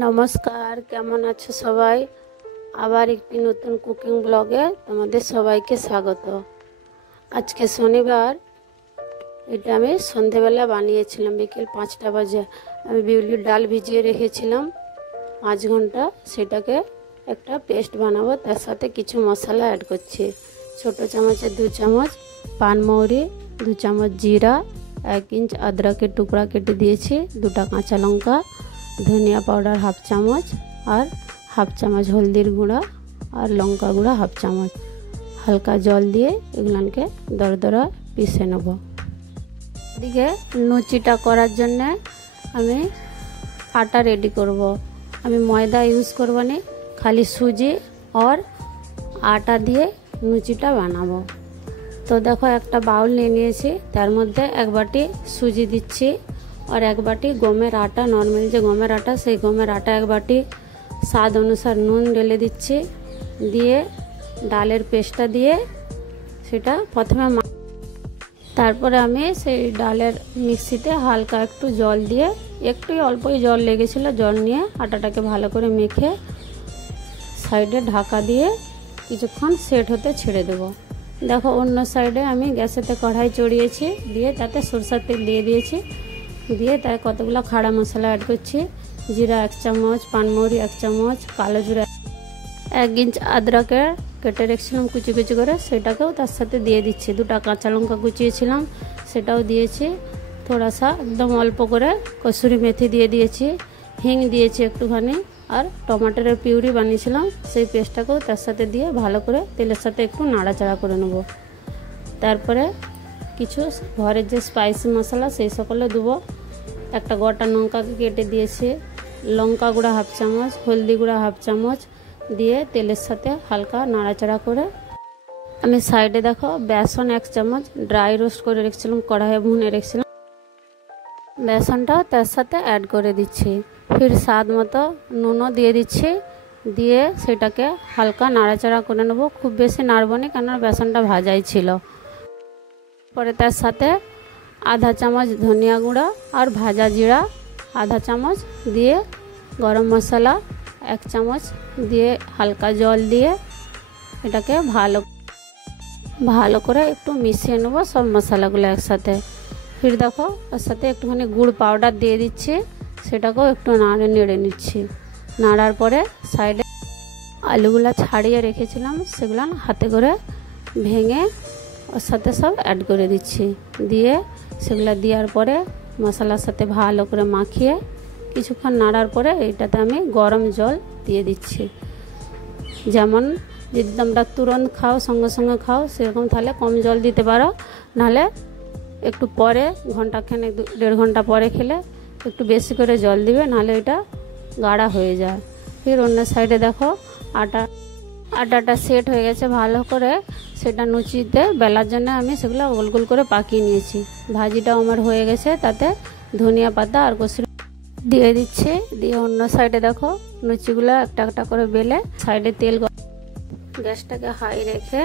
নমস্কার, কেমন আছো সবাই? আবার একটি নতুন কুকিং ব্লগে তোমাদের সবাইকে স্বাগত। আজকে শনিবার, এটা আমি সন্ধেবেলা বানিয়েছিলাম। বিকেল 5টা বাজে আমি বিউলির ডাল ভিজিয়ে রেখেছিলাম 5 ঘন্টা। সেটাকে একটা পেস্ট বানাবো, তার সাথে কিছু মশলা অ্যাড করছি। ছোট চামচে 2 চামচ পানমৌরি, 2 চামচ জিরা, 1 ইঞ্চ আদরকের টুকরা কেটে দিয়েছি, 2টা কাঁচা লঙ্কা, ধনিয়া পাউডার হাফ চামচ, আর হাফ চামচ হলদির গুঁড়া আর লঙ্কা গুঁড়া হাফ চামচ। হালকা জল দিয়ে এগুলোকে দরদরা পিষে নেব। এদিকে লুচিটা করার জন্যে আমি আটা রেডি করব। আমি ময়দা ইউজ করব না, খালি সুজি আর আটা দিয়ে লুচিটা বানাবো। তো দেখো, একটা বাউল নিয়ে নিয়েছি, তার মধ্যে 1 বাটি সুজি দিচ্ছি আর 1 বাটি গমের আটা, নর্মাল যে গমের আটা, সেই গমের আটা 1 বাটি, স্বাদ অনুসার নুন ঢেলে দিচ্ছি। দিয়ে ডালের পেস্টটা দিয়ে সেটা প্রথমে, তারপরে আমি সেই ডালের মিক্সিতে হালকা একটু জল দিয়ে, একটু অল্পই জল লেগেছিল, জল নিয়ে আটাটাকে ভালো করে মেখে সাইডে ঢাকা দিয়ে কিছুক্ষণ সেট হতে ছেড়ে দেব। দেখো, অন্য সাইডে আমি গ্যাসেতে কড়াই চড়িয়েছি, দিয়ে তাতে সরষের তেল দিয়ে দিয়েছি। দিয়ে তাই কতগুলো খাড়া মশলা অ্যাড করছি। জিরা 1 চামচ, পানমৌরি 1 চামচ, কালো জিরা, 1 ইঞ্চ আদরকের কেটে রেখেছিলাম কুচি কুচি করে, সেটাকেও তার সাথে দিয়ে দিচ্ছি। 2টা কাঁচা লঙ্কা কুচিয়েছিলাম, সেটাও দিয়েছি। থোড়াসা একদম অল্প করে কসুরি মেথি দিয়ে দিয়েছি, হিং দিয়েছি একটুখানি, আর টমাটোরের পিউরি বানিয়েছিলাম, সেই পেস্টটাকেও তার সাথে দিয়ে ভালো করে তেলের সাথে একটু নাড়াচাড়া করে নেব। তারপরে কিছু ঘরের যে স্পাইসি মশলা সেই সকলে দেবো। একটা গোটা লঙ্কাকে কেটে দিয়েছি, লঙ্কা গুঁড়া হাফ চামচ, হলদি গুঁড়া হাফ চামচ দিয়ে তেলের সাথে হালকা নাড়াচাড়া করে আমি সাইডে দেখো বেসন 1 চামচ ড্রাই রোস্ট করে রেখেছিলাম, কড়াইয়ে ভুনে রেখেছিলাম, বেসনটাও তার সাথে অ্যাড করে দিচ্ছি। ফির স্বাদ মতো নুনও দিয়ে দিচ্ছি, দিয়ে সেটাকে হালকা নাড়াচাড়া করে নেব। খুব বেশি নাড়ব না, কেন বেসনটা ভাজাই ছিল। পরে তার সাথে আধা চামচ ধনিয়া গুঁড়া আর ভাজা জিরা আধা চামচ দিয়ে, গরম মশলা 1 চামচ দিয়ে, হালকা জল দিয়ে এটাকে ভালো করে একটু মিশিয়ে নেব সব মশলাগুলো একসাথে। ফির দেখো, ওর সাথে একটুখানি গুড় পাউডার দিয়ে দিচ্ছি, সেটাকেও একটু নেড়ে নিচ্ছি। নাড়ার পরে সাইডে আলুগুলো ছাড়িয়ে রেখেছিলাম, সেগুলো হাতে করে ভেঙে ওর সাথে সব অ্যাড করে দিচ্ছি। দিয়ে সেগুলো দেওয়ার পরে মশলার সাথে ভালো করে মাখিয়ে কিছুক্ষণ নাড়ার পরে এইটাতে আমি গরম জল দিয়ে দিচ্ছি। যেমন যদি তোমরা তুরন্ত খাও, সঙ্গে সঙ্গে খাও, সেরকম তাহলে কম জল দিতে পারো, নাহলে একটু পরে, ঘন্টাখানেক 1.5 ঘন্টা পরে খেলে একটু বেশি করে জল দিবে, নাহলে এটা গাঢ়া হয়ে যায়। ফির অন্য সাইডে দেখো আটাটা সেট হয়ে গেছে ভালো করে। সেটা লুচিতে বেলার জন্য আমি সেগুলো গোল গোল করে পাকিয়ে নিয়েছি। ভাজিটাও আমার হয়ে গেছে, তাতে ধনিয়া পাতা আর কসুরি দিয়ে দিচ্ছি। দিয়ে অন্য সাইডে দেখো লুচিগুলো একটা একটা করে বেলে সাইডে তেল, গ্যাসটাকে হাই রেখে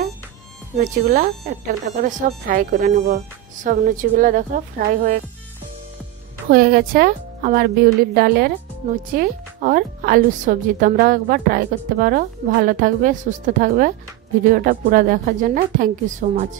লুচিগুলো একটা একটা করে সব ফ্রাই করে নেব। সব লুচিগুলো দেখো ফ্রাই হয়ে গেছে আমার বিউলির ডালের লুচি আর আলুর সবজি। তোমরাও একবার ট্রাই করতে পারো। ভালো থাকবে, সুস্থ থাকবে। ভিডিওটা পুরো দেখার জন্য থ্যাংক ইউ সো মাচ।